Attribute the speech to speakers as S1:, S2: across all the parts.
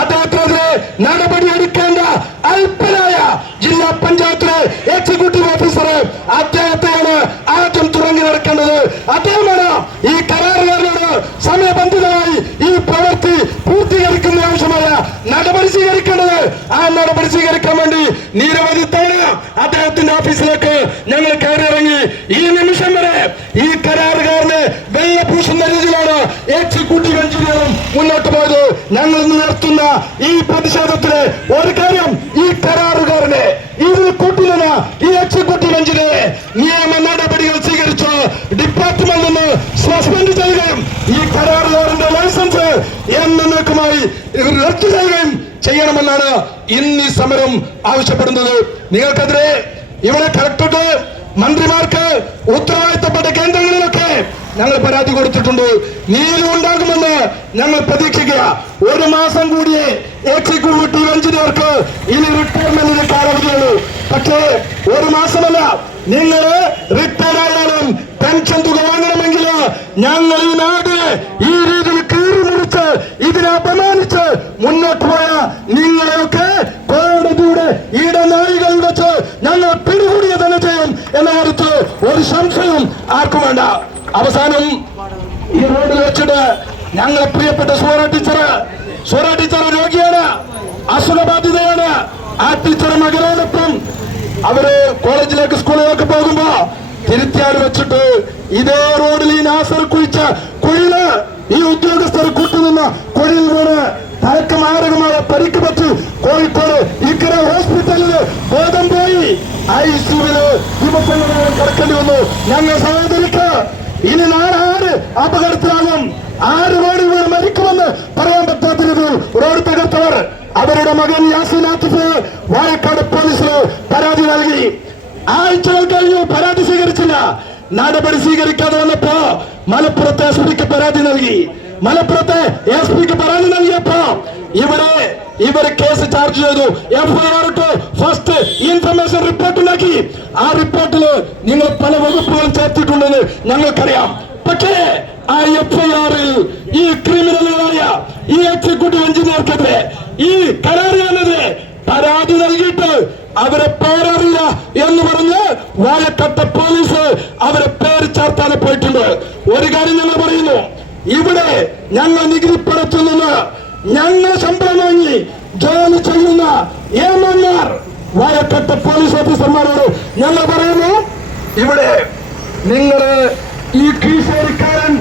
S1: അദ്ദേഹത്തിനെതിരെ നടപടിയെടുക്കേണ്ട അല്പനായ ജില്ലാ പഞ്ചായത്തിലെ എക്സിക്യൂട്ടീവ് ഓഫീസർ അദ്ദേഹത്തെയാണ് ആദ്യം തുറങ്ങി നടക്കേണ്ടത്. അദ്ദേഹമാണ് ഈ കരാറുകാരനോട് സമയബന്ധിതമായി ഈ പ്രവൃത്തി പൂർത്തീകരിക്കുന്ന ആവശ്യമായ നടപടി സ്വീകരിക്കേണ്ടത്. ആ നടപടി സ്വീകരിക്കാൻ വേണ്ടി നിരവധി തവണ അദ്ദേഹത്തിന്റെ ഓഫീസിലേക്ക് ഞങ്ങൾ കയറിയിറങ്ങി. ഈ നിമിഷം വരെ ഈ കരാറുകാരന് വെള്ളപൂശുന്ന രീതിയിലാണ് എക്സിക്യൂട്ടീവ് എഞ്ചിനീയറും മുന്നോട്ട് പോയത്. ഞങ്ങൾ നടത്തുന്ന ഈ പ്രതിഷേധത്തിന് ഒരു കാര്യം ഈ കരാറുകാരനെ ഇതിൽ കൂട്ടിനിന്ന ഈ എക്സിക്യൂട്ടീവ് എഞ്ചിനീയറെ നിയമ നടപടികൾ സ്വീകരിച്ച് ഡിപ്പാർട്ട്മെന്റിൽ നിന്ന് സസ്പെൻഡ് ചെയ്യുകയും ഈ കരാറുകാരന്റെ ലൈസൻസ് എന്നേക്കുമായി റദ്ദു ചെയ്യുകയും ചെയ്യണമെന്നാണ് ഇന്ന് ഈ സമരം ആവശ്യപ്പെടുന്നത്. നിങ്ങൾക്കെതിരെ ഇവിടെ കളക്ടർക്ക് മന്ത്രിമാർക്ക് ഞങ്ങൾ പരാതി കൊടുത്തിട്ടുണ്ട്. നീതി ഉണ്ടാകുമെന്ന് ഞങ്ങൾ പ്രതീക്ഷിക്കുക. ഒരു മാസം കൂടിയേ എക്സിക്യൂട്ടീവ് എഞ്ചിനീയർക്ക് ഇനി റിട്ടയർമെന്റിന് കാലാവധിയുള്ളൂ. പക്ഷേ ഒരു മാസമല്ല. നിങ്ങൾ റിട്ടയർ ആയാലും പെൻഷൻ തുക വാങ്ങണമെങ്കിൽ ഞങ്ങൾ ഈ നാട് ഈ രീതിയിൽ കീറി മുറിച്ച് ഇതിനെ അപമാനിച്ച് മുന്നോട്ട് പോയ നിങ്ങളെയൊക്കെ കോടതിയുടെ ഇടനാഴികൾ വെച്ച് ഞങ്ങൾ പിടികൂടിയ തന്നെ ചെയ്യും എന്ന കാര്യത്തിൽ ഒരു സംശയവും ആർക്കും വേണ്ട. അവസാനം ഈ റോഡിൽ വെച്ചിട്ട് ഞങ്ങളെ പ്രിയപ്പെട്ട സോറ ടീച്ചർ സോറ ടീച്ചർ രോഗിയാണ് അസുഖബാധിതയാണ്. ആ ടീച്ചർ മകനോടൊപ്പം അവർ കോളേജിലേക്ക് സ്കൂളിലേക്ക് പോകുമ്പോ തിരുത്തിയാൽ വെച്ചിട്ട് ഇതേ റോഡിൽ ഈ നാസർ കുഴിച്ച കുഴിയിൽ ഈ ഉദ്യോഗസ്ഥർ കൂട്ടുനിന്ന കുഴിയിൽ വീണ് തലക്ക് മാരകമായ പരിക്ക് പറ്റി കോഴിക്കോട് ഇക്കര ഹോസ്പിറ്റലിൽ ബോധം പോയി. ഐ സിയുവിൽ ദിവസങ്ങളോളം കിടക്കേണ്ടി വന്നു. ഞങ്ങൾ സഹോദരിക്ക് ഇനി നാളെ ആര് അപകടത്തിലാകും? ആര് റോഡിൽ വീണ് മരിക്കുമെന്ന് പറയാൻ പറ്റാത്തിരുന്നു റോഡ് തകർത്തവർ അവരുടെ മകൻ യാസിൻ ആത്തിഫ് വാഴക്കാട് പോലീസിന് പരാതി നൽകി. ആഴ്ചകൾ കഴിഞ്ഞു പരാതി സ്വീകരിച്ചില്ല. നടപടി സ്വീകരിക്കാതെ വന്നപ്പോ മലപ്പുറത്തെ എസ് പിക്ക് പരാതി നൽകി. മലപ്പുറത്തെ എസ് പിക്ക് പരാതി നൽകിയപ്പോ ഇവിടെ ഇവർ കേസ് ചാർജ് ചെയ്തു. എഫ്ഐആർ ഫസ്റ്റ് ഇൻഫർമേഷൻ റിപ്പോർട്ട് ഉണ്ടാക്കി. ആ റിപ്പോർട്ടിൽ നിങ്ങൾ പല വകുപ്പുകളും ചേർത്തിട്ടുണ്ടെന്ന് ഞങ്ങൾക്കറിയാം. പക്ഷേ ആ എഫ്ഐആറിൽ ഈ ക്രിമിനലുകളായ ഈ എക്സിക്യൂട്ടീവ് എഞ്ചിനീയർക്കെതിരെ ഈ കരാറുകാരനെതിരെ പരാതി നൽകിയിട്ട് അവരെ പേരറിയില്ല എന്ന് പറഞ്ഞ് വാഴക്കട്ട പോലീസ് അവരെ പേര് ചേർത്താതെ പോയിട്ടുണ്ട്. ഒരു കാര്യം ഞങ്ങൾ പറയുന്നു. ഇവിടെ ഞങ്ങൾ നികുതി പണത്തിൽ നിന്ന് ഞങ്ങൾ ശമ്പളം വാങ്ങി ജോലി ചെയ്യുന്ന ഏമന്മാർ വാഴക്കട്ട പോലീസ് ഓഫീസർമാരോട് ഞങ്ങൾ പറയുന്നു ഇവിടെ നിങ്ങൾ ഈ കീശേരിക്കാരൻ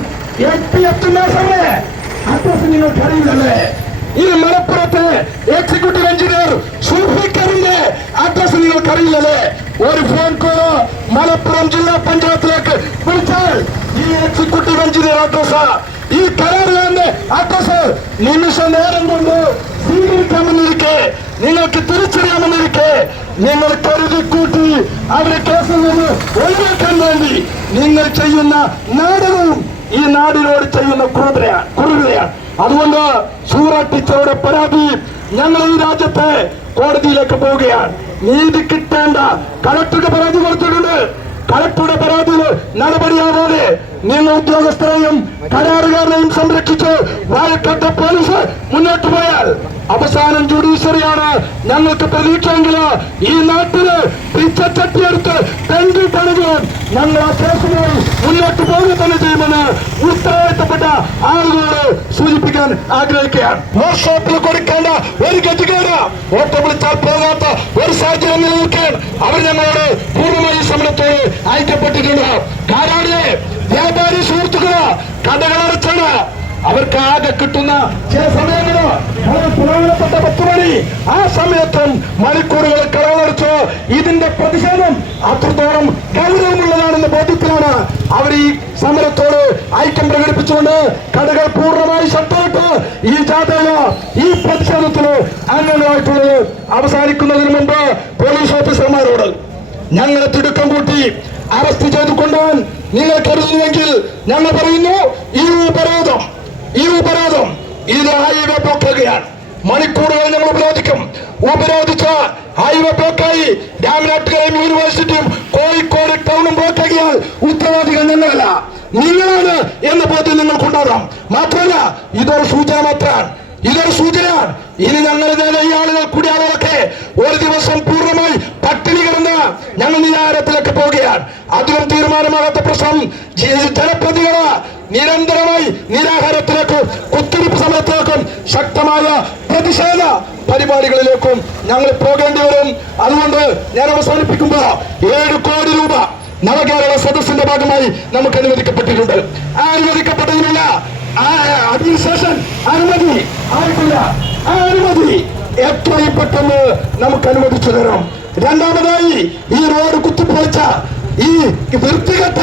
S1: എത്തി എത്തുന്ന മാസമേ അഡ്രസ് നിങ്ങൾക്ക് അറിയില്ലല്ലേ? ഈ മലപ്പുറത്തെ എക്സിക്യൂട്ടീവ് എഞ്ചിനീയർ സൂഫിക്കറിന്റെ അഡ്രസ് നിങ്ങൾക്ക് അറിയില്ലല്ലേ? ഒരു ഫോൺ കോൾ മലപ്പുറം ജില്ലാ പഞ്ചായത്തിലേക്ക് വിളിച്ചാൽ ഈ എക്സിക്യൂട്ടീവ് എഞ്ചിനീയർ അഡ്രസ് ഈ കരാറുകാരന്റെ അഡ്രസ് നിമിഷ നേരം കൊണ്ട് സ്വീകരിക്കാമെന്നിരിക്കെ നിങ്ങൾക്ക് തിരിച്ചറിയാമെന്നിരിക്കെ നിങ്ങൾ കരുതി കൂട്ടി അവരെ കേസിൽ നിന്ന് ഒഴിവാക്കാൻ വേണ്ടി നിങ്ങൾ ചെയ്യുന്ന നാടകവും ഈ നാടിനോട് ചെയ്യുന്ന ക്രൂരതയാണ് ക്രൂരതയാണ് അതുകൊണ്ട് സൂറത്ത് ടീച്ചറുടെ പരാതി ഞങ്ങൾ ഈ രാജ്യത്തെ കോടതിയിലേക്ക് പോവുകയാണ്. നീതി കിട്ടേണ്ട കളക്ടറുടെ പരാതി കൊടുത്തിട്ടുണ്ട്. കളക്ടറുടെ പരാതിയിൽ നടപടിയാവാതെ നിങ്ങൾ ഉദ്യോഗസ്ഥരെയും കരാറുകാരനെയും സംരക്ഷിച്ച് വാഴക്കട്ട പോലീസ് മുന്നോട്ട് പോയാൽ അവസാനം ജുഡീഷ്യറിയാണ് ഞങ്ങൾക്ക് പ്രതീക്ഷയെങ്കിൽ ഈ നാട്ടിൽ പിച്ചച്ചട്ടിയെടുത്ത് തെങ്കിൽ പണികളും ഞങ്ങൾ ആ കേസുമായി മുന്നോട്ട് പോകുക തന്നെ ചെയ്യുമെന്ന് ഉത്തരവാദിത്തപ്പെട്ട ആളുകളോട് സൂചിപ്പിക്കാൻ ആഗ്രഹിക്കുകയാണ്. വർക്ക്ഷോപ്പിൽ കൊടുക്കേണ്ട ഒരു ഗതികേട്. ഓട്ടോ വിളിച്ചാൽ പോകാത്ത ഒരു സാഹചര്യം നിലനിൽക്കാൻ അവർ ഞങ്ങളോട് പൂർണമായി സമരത്തോട് ഐക്യപ്പെട്ടിട്ടുണ്ട്. കാരാളിലെ വ്യാപാരി സുഹൃത്തുക്കൾ കടകളടച്ചാണ്. അവർക്ക് ആകെ കിട്ടുന്ന ചില സമയങ്ങൾ. വളരെ പ്രധാനപ്പെട്ട പത്ത് മണി. ആ സമയത്തും മണിക്കൂറുകൾ കളവടച്ച് ഇതിന്റെ പ്രതിഷേധം അത്രത്തോളം ഗൗരവമുള്ളതാണെന്ന ബോധ്യത്തിലാണ് അവർ ഈ സമരത്തോട് ഐക്യം പ്രകടിപ്പിച്ചുകൊണ്ട് കടകൾ പൂർണമായി ഷട്ടോട്ട് ഈ ജാഥയിൽ ഈ പ്രതിഷേധത്തിന് അംഗങ്ങളായിട്ടുള്ളത് അവസാനിക്കുന്നതിന് മുമ്പ് പോലീസ് ഓഫീസർമാരോട് ഞങ്ങളെ തിടുക്കം കൂട്ടി അറസ്റ്റ് ചെയ്തു കൊണ്ടുപോകാൻ നിങ്ങൾ കരുതുന്നുവെങ്കിൽ ഞങ്ങൾ പറയുന്നു ഈ ഉപരോധം ഈ ഉപരോധം ഇത് ഹൈവേ ബ്ലോക്കുകയാണ് മണിക്കൂറുകൾ ഞങ്ങൾ ഉപരോധിക്കും. ഉപരോധിച്ച ഹൈവേ ബ്ലോക്കായി രാമനാട്ടുകരയും യൂണിവേഴ്സിറ്റിയും കോഴിക്കോട് ടൗണും ബ്ലോക്കാക്കിയാൽ ഉത്തരവാദികൾ ഞങ്ങളല്ല. നിങ്ങളാണ് എന്ന ബോധ്യം നിങ്ങൾക്കുണ്ടാകാം മാത്രമല്ല ഇതൊരു സൂചന മാത്രമാണ്. ഇതൊരു സൂചനയാണ്. ഇനി ഞങ്ങൾ ഈ ആളുകൾ കൂടി ആളുകളൊക്കെ ഒരു ദിവസം പൂർണമായി പട്ടിണി കിടന്ന് ഞങ്ങൾ നിരാഹാരത്തിലേക്ക് പോവുകയാണ്. അതിലും തീരുമാനമാകാത്ത പ്രശ്നം ജനപ്രതികൾ നിരന്തരമായി നിരാഹാരത്തിലേക്കും കുത്തിരിപ്പ് സമരത്തിലേക്കും ശക്തമായ പ്രതിഷേധ പരിപാടികളിലേക്കും ഞങ്ങൾ പോകേണ്ടി വരും. അതുകൊണ്ട് ഞാൻ അവസാനിപ്പിക്കുമ്പോ ഏഴ് കോടി രൂപ നവകേരള സദസ്സിന്റെ ഭാഗമായി നമുക്ക് അനുവദിക്കപ്പെട്ടിട്ടുണ്ട്. ആ അനുവദിക്കപ്പെട്ടതിനുള്ള അഡ്മിനിസ്ട്രേഷൻ അനുമതി. ആയിട്ടില്ല ആ അനുമതി. എത്രയും പെട്ടെന്ന് നമുക്ക് അനുവദിച്ചു തരാം. രണ്ടാമതായി ഈ റോഡ് കുത്തിപ്പൊളിച്ച ഈ വൃത്തികെട്ട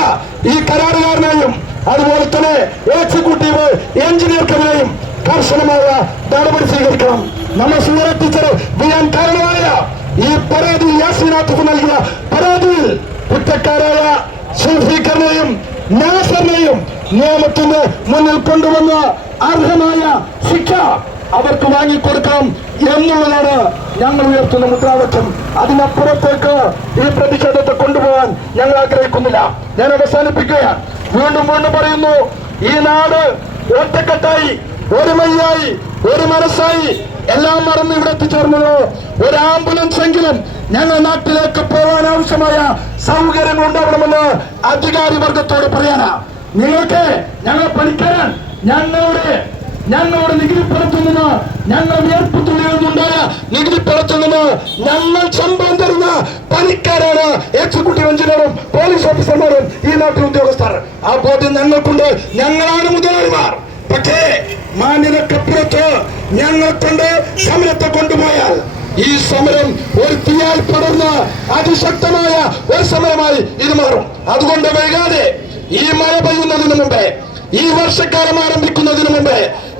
S1: ഈ കരാറുകാരനെയും അതുപോലെ തന്നെ എക്സിക്യൂട്ടീവ് എഞ്ചിനീയർക്കെതിരെയും കർശനമായ നടപടി സ്വീകരിക്കണം. നമ്മൾ സൂറത്ത് ടീച്ചർ കാരണമായ ഈ പരാതി യാസിനാഥ് നൽകിയ പരാതിയിൽ കുറ്റക്കാരായ ഷഫീഖറിനെയും നാസറിനെയും നിയമത്തിന് മുന്നിൽ കൊണ്ടുവന്ന അർഹമായ ശിക്ഷ അവർക്ക് വാങ്ങിക്കൊടുക്കാം എന്നുള്ളതാണ് ഞങ്ങൾ ഉയർത്തുന്ന മുദ്രാവാക്യം. അതിനപ്പുറത്തേക്ക് ഈ പ്രതിഷേധത്തെ കൊണ്ടുപോകാൻ ഞങ്ങൾ ആഗ്രഹിക്കുന്നില്ല. ഞാൻ അവസാനിപ്പിക്കുകയാണ്. വീണ്ടും വീണ്ടും പറയുന്നു ഈ നാട് ഒറ്റക്കെട്ടായി ഒരുമയായി ഒരു മനസ്സായി എല്ലാം മറന്ന് ഇവിടെ എത്തിച്ചേർന്നതോ ഒരു ആംബുലൻസ് എങ്കിലും ഞങ്ങൾ നാട്ടിലേക്ക് പോകാൻ ആവശ്യമായ സൗകര്യങ്ങൾ ഉണ്ടാവണമെന്ന് അധികാരി വർഗത്തോട് പറയാനാ. നിങ്ങൾക്ക് ഞങ്ങളെ പഠിക്കാൻ ഞങ്ങളുടെ നികുതി പുറത്തു നിന്ന് ഞങ്ങൾ വിയർപ്പ് തുള്ളിയിൽ നിന്നുണ്ടായ നികുതി പുറത്തു നിന്ന് ഞങ്ങൾ ശമ്പളം തരുന്ന പണിക്കാരാണ് എക്സിക്യൂട്ടീവ് എഞ്ചിനീയറും പോലീസ് ഓഫീസർമാരും ഈ നാട്ടിൽ ഉദ്യോഗസ്ഥർ. ആ ബോധ്യം ഞങ്ങൾക്കുണ്ട്. ഞങ്ങളാണ് മുതലാളിമാർ. പക്ഷേ മാന്യതക്കപ്പുറത്ത് ഞങ്ങൾ കൊണ്ട് സമരത്തെ കൊണ്ടുപോയാൽ ഈ സമരം ഒരു തീയാൽ പടർന്ന് അതിശക്തമായ ഒരു സമരമായി ഇത് മാറും. അതുകൊണ്ട് വൈകാതെ ഈ മഴ പെയ്യുന്നതിന് മുമ്പേ ഈ വർഷക്കാലം ആരംഭിക്കുന്നതിന് മുമ്പേ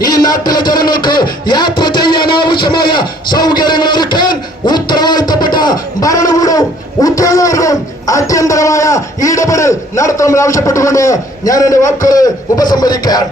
S1: ഈ നാട്ടിലെ ജനങ്ങൾക്ക് യാത്ര ചെയ്യാൻ ആവശ്യമായ സൗകര്യങ്ങൾ ഒരുക്കാൻ ഉത്തരവാദിത്തപ്പെട്ട ഭരണകൂടവും ഉദ്യോഗവർഗവും അത്യന്തരമായ ഇടപെടൽ നടത്തണമെന്ന് ആവശ്യപ്പെട്ടുകൊണ്ട് ഞാൻ എന്റെ വാക്കുകൾ ഉപസംഹരിക്കുകയാണ്.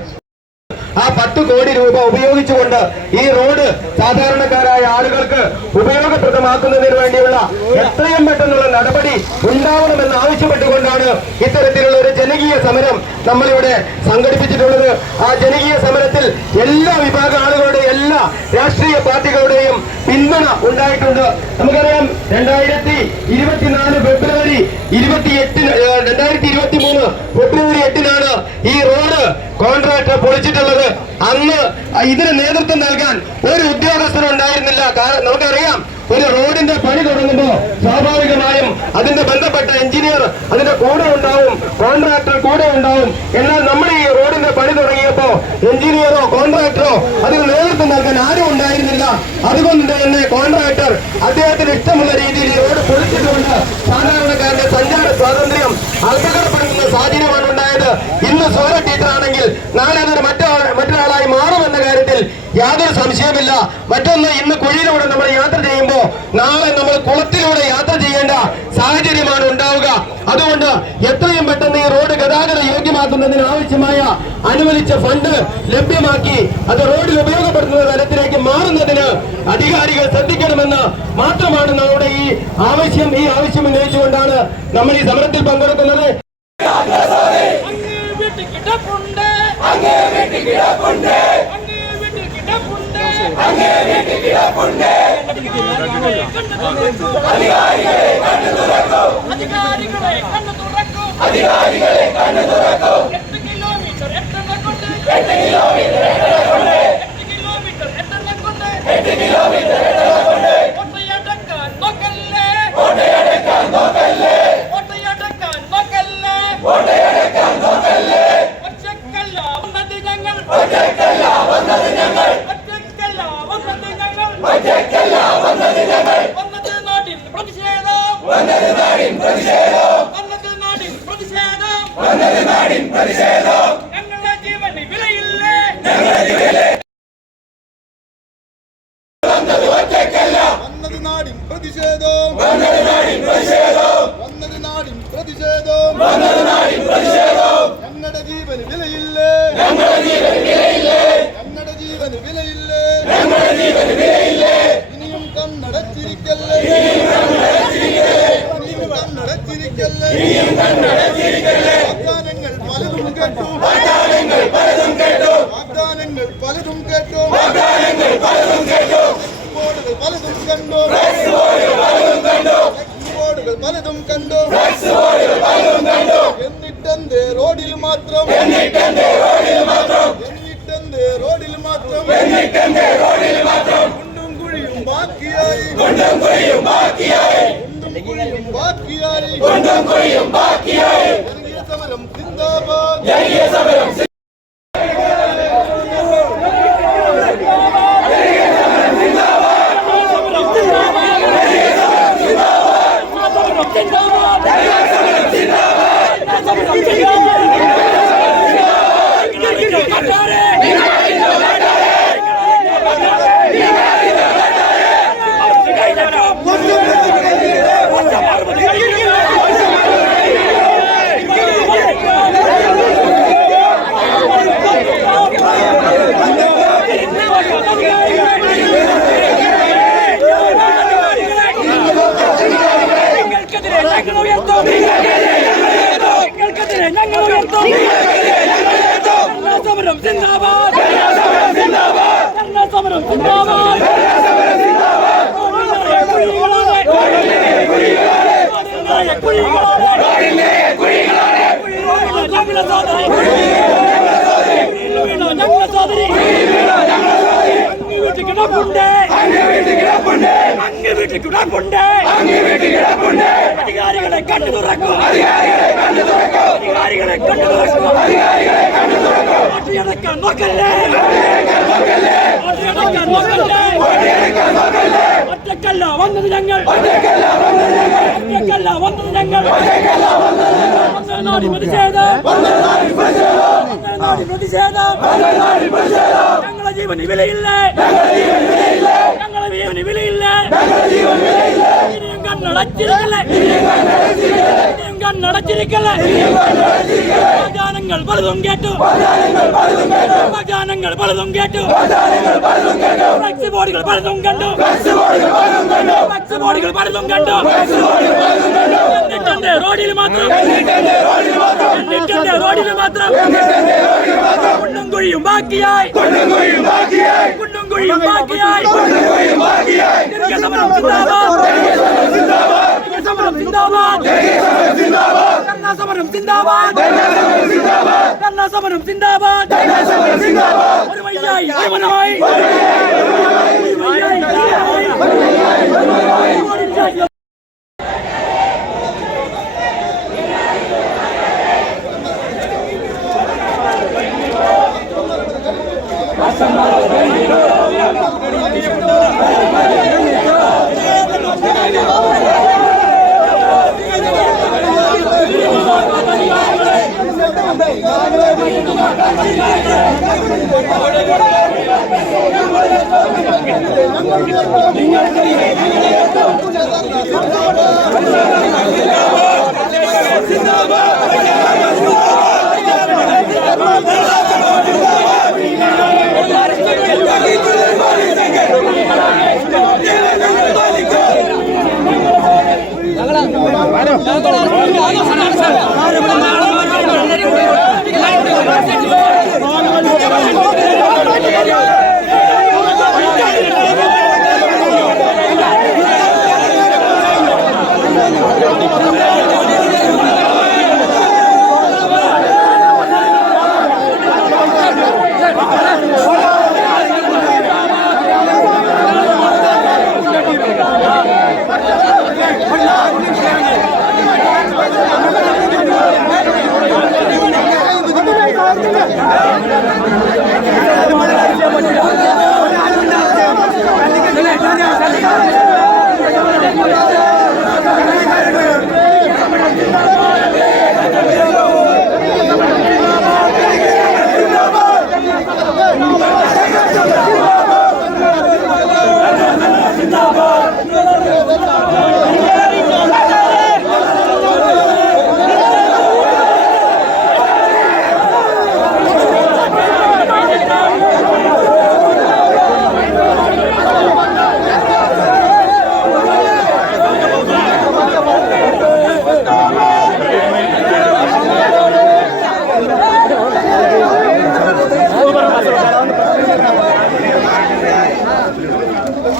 S2: ആ പത്ത് കോടി രൂപ ഉപയോഗിച്ചുകൊണ്ട് ഈ റോഡ് സാധാരണക്കാരായ ആളുകൾക്ക് ഉപയോഗപ്രദമാക്കുന്നതിന് വേണ്ടിയുള്ള എത്രയും പെട്ടെന്നുള്ള നടപടി ഉണ്ടാവണമെന്ന് ആവശ്യപ്പെട്ടുകൊണ്ടാണ് ഇത്തരത്തിലുള്ള ഒരു ജനകീയ സമരം നമ്മളിവിടെ സംഘടിപ്പിച്ചിട്ടുള്ളത്. ആ ജനകീയ സമരത്തിൽ എല്ലാ വിഭാഗ ആളുകളുടെയും എല്ലാ രാഷ്ട്രീയ പാർട്ടികളുടെയും പിന്തുണ ഉണ്ടായിട്ടുണ്ട്. നമുക്കറിയാം രണ്ടായിരത്തി ഇരുപത്തിനാല് ഫെബ്രുവരി ഇരുപത്തി എട്ടിന് രണ്ടായിരത്തി ഇരുപത്തി മൂന്ന് ഫെബ്രുവരി എട്ടിനാണ് ഈ റോഡ് കോൺട്രാക്ടർ പൊളിച്ചിട്ടുള്ളത്. അന്ന് ഇതിന് നേതൃത്വം നൽകാൻ ഒരു ഉദ്യോഗസ്ഥനും ഉണ്ടായിരുന്നില്ല. നമുക്കറിയാം ഒരു റോഡിന്റെ പണി തുടങ്ങുമ്പോൾ സ്വാഭാവികമായും അതിന്റെ ബന്ധപ്പെട്ട എഞ്ചിനീയർ അതിന്റെ കൂടെ ഉണ്ടാവും കോൺട്രാക്ടർ കൂടെ ഉണ്ടാവും. എന്നാൽ നമ്മൾ ഈ റോഡിന്റെ പണി തുടങ്ങിയപ്പോ എഞ്ചിനീയറോ കോൺട്രാക്ടറോ അതിന് നേതൃത്വം നൽകാൻ ആരും ഉണ്ടായിരുന്നില്ല. അതുകൊണ്ട് തന്നെ കോൺട്രാക്ടർ അദ്ദേഹത്തിന് ഇഷ്ടമുള്ള രീതിയിൽ ഈ റോഡ് പൊളിച്ചിട്ടുകൊണ്ട് സാധാരണക്കാരുടെ സഞ്ചാര സ്വാതന്ത്ര്യം അപകടപ്പെടുത്തുന്ന സാഹചര്യമാണ് ഉണ്ടായത്. ഇന്ന് സോല ടീച്ചറാണെങ്കിൽ നാളെ അതൊരു മറ്റൊരാളായി മാറുമെന്ന കാര്യത്തിൽ യാതൊരു സംശയമില്ല മറ്റൊന്ന് ഇന്ന് കുഴിയിലൂടെ നമ്മൾ യാത്ര ചെയ്യുമ്പോൾ നാളെ നമ്മൾ കുളത്തിലൂടെ യാത്ര ചെയ്യേണ്ട സാഹചര്യമാണ് ഉണ്ടാവുക. അതുകൊണ്ട് എത്രയും പെട്ടെന്ന് ഈ റോഡ് ഗതാഗത യോഗ്യമാക്കുന്നതിന് ആവശ്യമായ അനുവദിച്ച ഫണ്ട് ലഭ്യമാക്കി അത് റോഡിൽ ഉപയോഗപ്പെടുത്തുന്ന തലത്തിലേക്ക് മാറുന്നതിന് അധികാരികൾ ശ്രദ്ധിക്കണമെന്ന് മാത്രമാണ് നമ്മുടെ ഈ ആവശ്യം. ഈ ആവശ്യം ഉന്നയിച്ചുകൊണ്ടാണ് നമ്മൾ ഈ സമരത്തിൽ പങ്കെടുക്കുന്നത്.
S3: അങ്ങേ വീട്ടിൽ കിടപ്പുണ്ട് അങ്ങേ വീട്ടിൽ കിടപ്പുണ്ട് അങ്ങേ വീട്ടിൽ കിടപ്പുണ്ട് അങ്ങേ വീട്ടിൽ അധികാരികളെ കണ്ണു തുറക്കൂ. അധികാരികളെ കണ്ണു തുറക്കൂ. എട്ട് കിലോമീറ്റർ എട്ടെണ്ണം കൊണ്ട്. എട്ട് കിലോമീറ്റർ എട്ടെണ്ണം കൊണ്ട്. കൊണ്ട്. കൊണ്ട്. കോട്ടയടക്കാൻ നോക്കല്ലേ? കോട്ടയടക്കാൻ നോക്കല്ലേ? ഒറ്റക്കല്ല വന്നത് ഞങ്ങൾ ഒറ്റക്കല്ല വന്നത് ഞങ്ങൾ ഒറ്റക്കല്ല വന്നത് ഞങ്ങൾ ഒറ്റക്കല്ല വന്നത് വന്നത് നാടിൻ പ്രതിഷേധം. വന്നത് നാടിൻ പ്രതിഷേധം. വന്നത് നാടിൻ പ്രതിഷേധം. വന്നത് നാടിൻ പ്രതിഷേധം. ഞങ്ങളുടെ ജീവന് വിലയില്ലേ?
S4: വന്നത് നാടിൻ പ്രതിഷേധവും വന്നത് നാടിൻ പ്രതിഷേധവും വന്നത് നാടിൻ പ്രതിഷേധവും വന്നത് നാടിൻ പ്രതിഷേധവും ഞങ്ങളുടെ ജീവന് വിലയില്ലേ? ഞങ്ങളുടെ ജീവന് വിലയില്ലേ? ഞങ്ങളുടെ ജീവന് വിലയില്ലേ? ഞങ്ങളുടെ ജീവന് വിലയില്ലേ? പലതും കേട്ടു വാഗ്ദാനങ്ങൾ പലതും കേട്ടു വാഗ്ദാനങ്ങൾ പലതും കേട്ടു വാഗ്ദാനങ്ങൾ കണ്ടു ബോർഡുകൾ പലതും കണ്ടു എന്നിട്ടെന്തേ റോഡിൽ മാത്രം എന്നിട്ടെന്തേ റോഡിൽ മാത്രം കുണ്ടും കുഴിയും ബാക്കിയായി. കുണ്ടും കുഴിയും ബാക്കിയായി. ജനകീയ സമരം
S3: ഞങ്ങൾ ഉയർത്തും ധർണാ സമരം സിന്ദാബാദ് ധർണാ സമരം സിന്ദാബാദ് കുഴികളാണ് കുഴികളാണ് ഞങ്ങളുടെ സോദരി കുഴിയിൽ വീണ ഞങ്ങളുടെ സോദരി അങ്ങ് വീട്ടിൽ കിടപ്പുണ്ട് അങ്ങ് വീട്ടിൽ കിടപ്പുണ്ട് അധികാരികളെ കണ്ടു തുറക്കും അധികാരികളെ കണ്ടു തുറക്കും നോക്കല്ലേ ഒറ്റക്കല്ല വന്നത് ഞങ്ങൾ. ഒറ്റക്കല്ല വന്നത് ഞങ്ങൾ. ഞങ്ങളെ ജീവന് വിലയില്ലേ. ഞങ്ങളെ ജീവന് വിലയില്ലേ. കണ്ണടച്ചിരിക്കല്ലേ? ഇനിയും കണ്ണടച്ചിരിക്കല്ലേ വാഗ്ദാനങ്ങൾ പലതും കേട്ടു. വാഗ്ദാനങ്ങൾ പലതും കേട്ടു. ഫ്ലെക്സ് ബോർഡുകൾ പലതും കണ്ടു. ഫ്ലെക്സ് ബോർഡുകൾ പലതും കണ്ടു. എന്നിട്ടുണ്ട് റോഡിൽ മാത്രം. എന്നിട്ടുണ്ട് റോഡിൽ മാത്രം. കുണ്ടും കുഴിയും ബാക്കിയായി. കുണ്ടും കുഴിയും ബാക്കിയായി. കുണ്ടും കുഴിയും ബാക്കിയായി. സമരം സിന്ദാബാദ് ധർണാ സമരം സിന്ദാബാദ് ധർണാ സമരം സിന്ദാബാദ് ഒരു വഴിയായി ജീവനായി ഒരു വഴിയായി ജീവനായി
S4: സിന്ദാബാദ് ਨਾਲ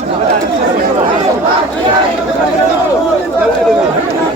S4: Thank you.